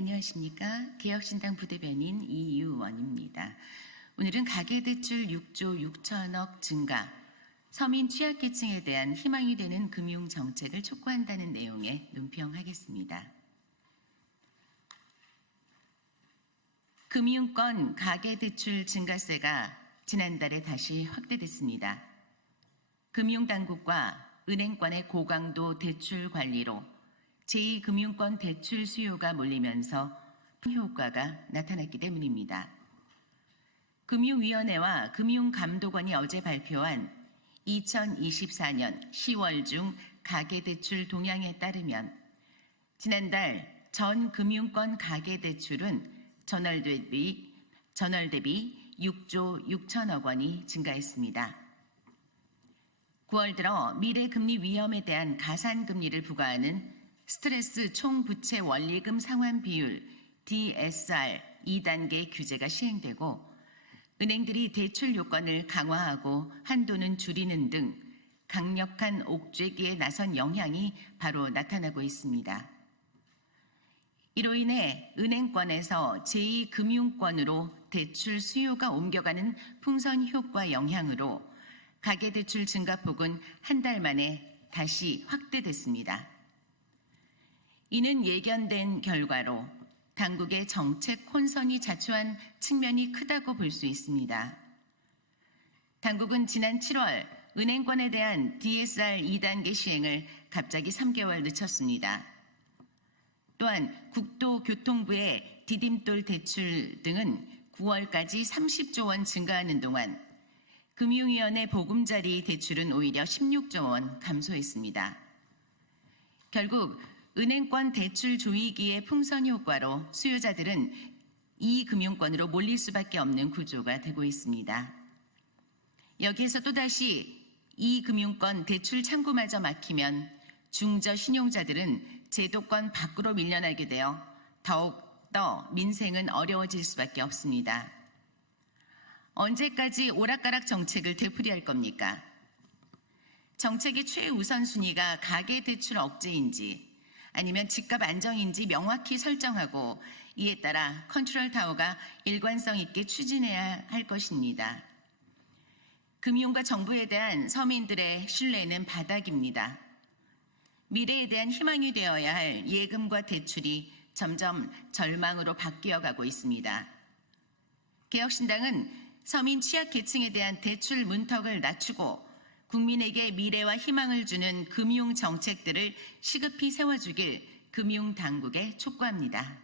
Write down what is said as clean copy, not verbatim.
안녕하십니까. 개혁신당 부대변인 이유원입니다. 오늘은 가계대출 6조 6천억 증가, 서민 취약계층에 대한 희망이 되는 금융정책을 촉구한다는 내용에 논평하겠습니다. 금융권 가계대출 증가세가 지난달에 다시 확대됐습니다. 금융당국과 은행권의 고강도 대출 관리로 제2금융권 대출 수요가 몰리면서 효과가 나타났기 때문입니다. 금융위원회와 금융감독원이 어제 발표한 2024년 10월 중 가계대출 동향에 따르면 지난달 전 금융권 가계대출은 전월 대비 6조 6천억 원이 증가했습니다. 9월 들어 미래금리 위험에 대한 가산금리를 부과하는 스트레스 총부채 원리금 상환 비율 DSR 2단계 규제가 시행되고 은행들이 대출 요건을 강화하고 한도는 줄이는 등 강력한 옥죄기에 나선 영향이 바로 나타나고 있습니다. 이로 인해 은행권에서 제2금융권으로 대출 수요가 옮겨가는 풍선 효과 영향으로 가계대출 증가폭은 한 달 만에 다시 확대됐습니다. 이는 예견된 결과로 당국의 정책 혼선이 자초한 측면이 크다고 볼 수 있습니다. 당국은 지난 7월 은행권에 대한 DSR 2단계 시행을 갑자기 3개월 늦췄습니다. 또한 국토교통부의 디딤돌 대출 등은 9월까지 30조 원 증가하는 동안 금융위원회 보금자리 대출은 오히려 16조 원 감소했습니다. 결국 은행권 대출 조이기의 풍선 효과로 수요자들은 이 금융권으로 몰릴 수밖에 없는 구조가 되고 있습니다. 여기에서 또다시 이 금융권 대출 창구마저 막히면 중저 신용자들은 제도권 밖으로 밀려나게 되어 더욱더 민생은 어려워질 수밖에 없습니다. 언제까지 오락가락 정책을 되풀이할 겁니까? 정책의 최우선순위가 가계대출 억제인지 아니면 집값 안정인지 명확히 설정하고 이에 따라 컨트롤 타워가 일관성 있게 추진해야 할 것입니다. 금융과 정부에 대한 서민들의 신뢰는 바닥입니다. 미래에 대한 희망이 되어야 할 예금과 대출이 점점 절망으로 바뀌어가고 있습니다. 개혁신당은 서민 취약계층에 대한 대출 문턱을 낮추고 국민에게 미래와 희망을 주는 금융정책들을 시급히 세워주길 금융당국에 촉구합니다.